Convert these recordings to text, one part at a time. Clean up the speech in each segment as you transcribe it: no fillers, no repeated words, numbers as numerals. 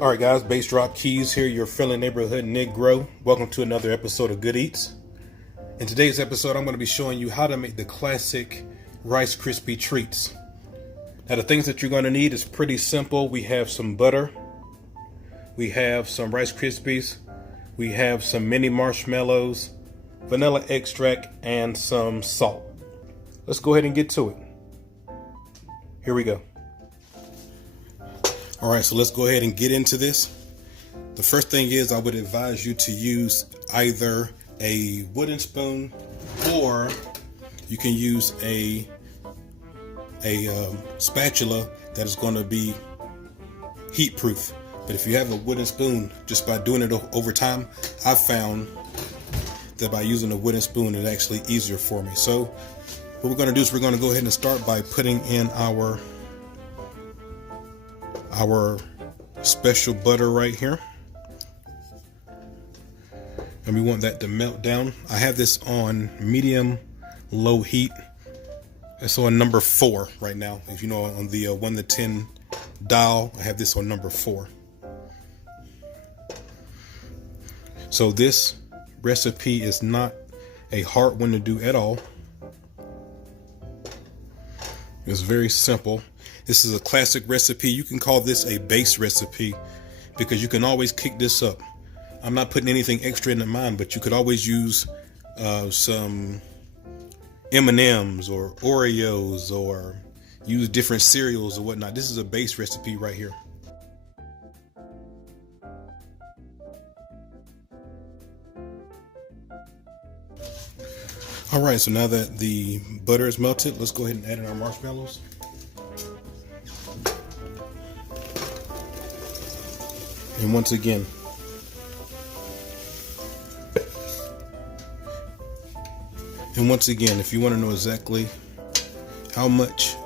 Alright guys, Bass Drop Keys here, your friendly neighborhood Negro. Welcome to another episode of Good Eats. In today's episode, I'm going to be showing you how to make the classic Rice Krispie Treats. Now the things that you're going to need is pretty simple. We have some butter, we have some Rice Krispies, we have some mini marshmallows, vanilla extract, and some salt. Let's go ahead and get to it. Here we go. Alright, so let's go ahead and get into this. The first thing is I would advise you to use either a wooden spoon or you can use a spatula that is going to be heat proof. But if you have a wooden spoon, just by doing it over time, I've found that by using a wooden spoon it's actually easier for me. So what we're going to do is we're going to go ahead and start by putting in our special butter right here, and we want that to melt down. I have this on medium low heat. It's on number 4 right now. If you know, on the 1 to 10 dial, I have this on number 4. So this recipe is not a hard one to do at all. It's very simple. This is a classic recipe. You can call this a base recipe because you can always kick this up. I'm not putting anything extra into mine, but you could always use some M&Ms or Oreos or use different cereals or whatnot. This is a base recipe right here. All right, so now that the butter is melted, let's go ahead and add in our marshmallows. And once again, if you want to know exactly how much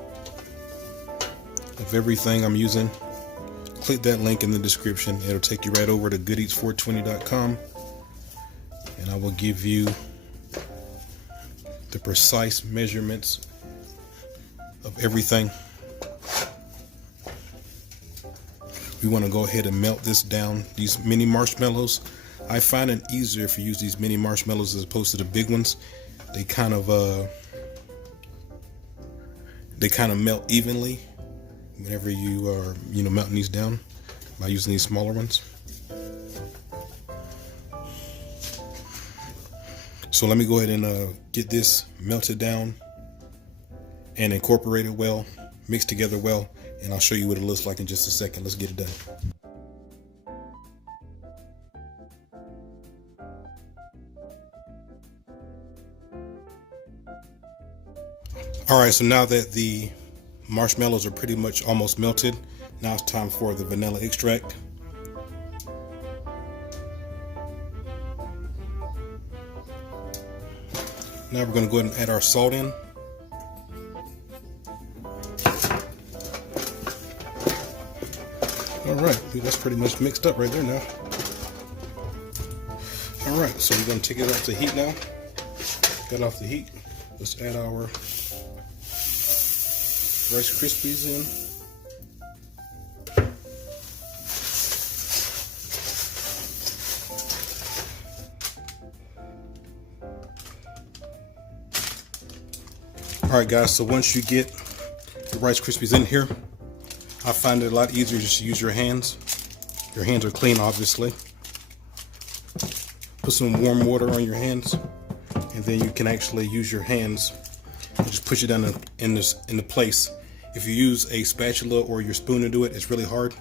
of everything I'm using, click that link in the description. It'll take you right over to goodeats420.com, and I will give you the precise measurements of everything. We want to go ahead and melt this down. These mini marshmallows, I find it easier if you use these mini marshmallows as opposed to the big ones. They kind of melt evenly whenever you are melting these down by using these smaller ones. So let me go ahead and get this melted down and incorporated well, mixed together well, and I'll show you what it looks like in just a second. Let's get it done. Alright, so now that the marshmallows are pretty much almost melted, now it's time for the vanilla extract. Now we're going to go ahead and add our salt in. Alright, that's pretty much mixed up right there now. Alright, so we're going to take it off the heat now. Got off the heat. Let's add our Rice Krispies in. Alright guys, so once you get the Rice Krispies in here, I find it a lot easier just to use your hands. Your hands are clean, obviously. Put some warm water on your hands, and then you can actually use your hands and just push it down in the place. If you use a spatula or your spoon to do it, it's really hard.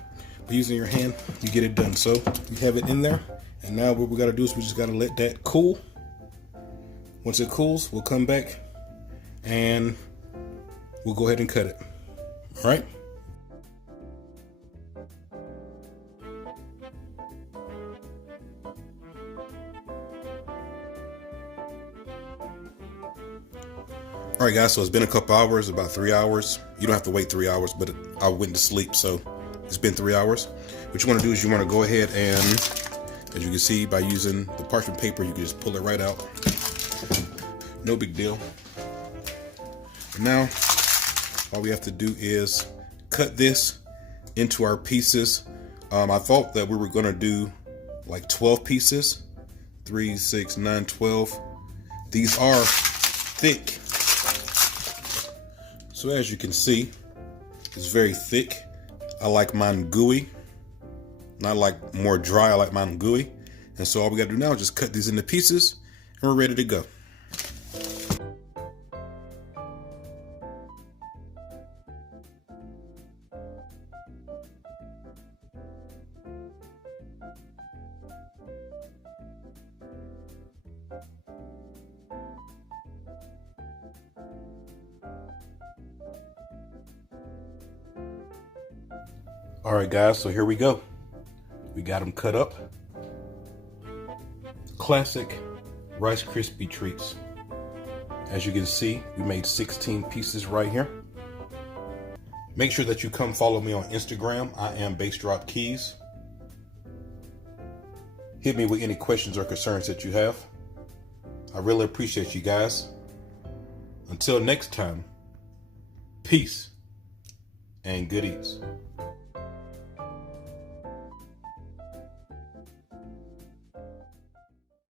But using your hand, you get it done. So you have it in there, and now what we got to do is we just got to let that cool. Once it cools, we'll come back and we'll go ahead and cut it. All right. Alright guys, so it's been a couple hours, about 3 hours. You don't have to wait 3 hours, but I went to sleep, so it's been 3 hours. What you want to do is you want to go ahead and, as you can see, by using the parchment paper, you can just pull it right out. No big deal. Now, all we have to do is cut this into our pieces I thought that we were gonna do like 12 pieces. 3, 6, 9, 12. These are thick. So as you can see, it's very thick. I like mine gooey. Not like more dry, I like mine gooey. And so all we gotta do now is just cut these into pieces and we're ready to go. All right, guys, so here we go. We got them cut up. Classic Rice Krispie Treats. As you can see, we made 16 pieces right here. Make sure that you come follow me on Instagram. I am BassDropKeys. Hit me with any questions or concerns that you have. I really appreciate you guys. Until next time, peace and good eats.